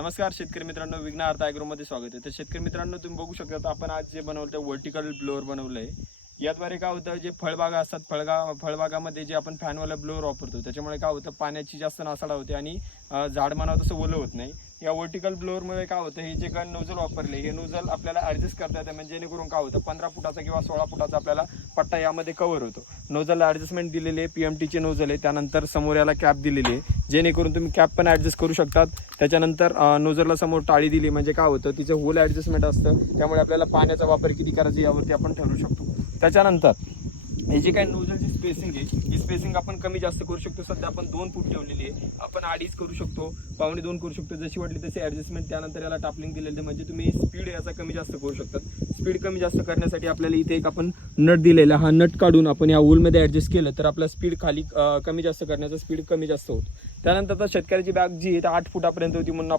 नमस्कार शेतकरी मित्रांनो, विघ्न अर्थ ॲग्रोमध्ये स्वागत आहे. तर शेतकरी मित्रांनो, तुम्ही बघू शकता आपण आज जे बनवलं ते व्हर्टिकल ब्लोअर बनवलंय. याद्वारे काय होतं, जे फळबागा असतात फळबागामध्ये जे आपण फॅनवाला ब्लोअर वापरतो त्याच्यामुळे काय होतं, पाण्याची जास्त नासाडा होते आणि झाड म्हणावं तसं ओलं होत नाही. या व्हर्टिकल ब्लोअरमुळे काय होतं, हे जे काय नोझल वापरले हे नोझल आपल्याला ॲडजस्ट करता येतं. म्हणजे जेणेकरून काय होतं, 15 फुटाचा किंवा 16 फुटाचा आपल्याला पट्टा यामध्ये कव्हर होतो. नोझलला ॲडजस्टमेंट दिलेली आहे, PMTचे नोझल आहे. त्यानंतर समोर याला कॅप दिलेली आहे, जेणेकरून तुम्ही कॅप पण ॲडजस्ट करू शकतात. त्याच्यानंतर नोझलला समोर टाळी दिली म्हणजे काय होतं, तिचं होल ॲडजस्टमेंट असतं. त्यामुळे आपल्याला पाण्याचा वापर किती करायचा यावरती आपण ठरवू शकतो. त्याच्यानंतर हे जे काही नोझलची स्पेसिंग आहे, ही स्पेसिंग आपण कमी जास्त करू शकतो. सध्या आपण 2 फूट ठेवलेली आहे, आपण 2.5 करू शकतो, 1.25 करू शकतो, जशी वाटली तशी ॲडजस्टमेंट. त्यानंतर याला टापलिंग दिलेलं आहे, म्हणजे तुम्ही स्पीड याचा कमी जास्त करू शकतात. स्पीड कमी जास्त करण्यासाठी आपल्याला इथे एक आपण नट दिलेला, हा नट काढून आपण या वूलमध्ये ॲडजस्ट केलं तर आपला स्पीड खाली कमी जास्त करण्याचा स्पीड कमी जास्त होतो. त्यानंतर तर शेतकऱ्याची बॅग जी आहे 8 फुटापर्यंत होती, म्हणून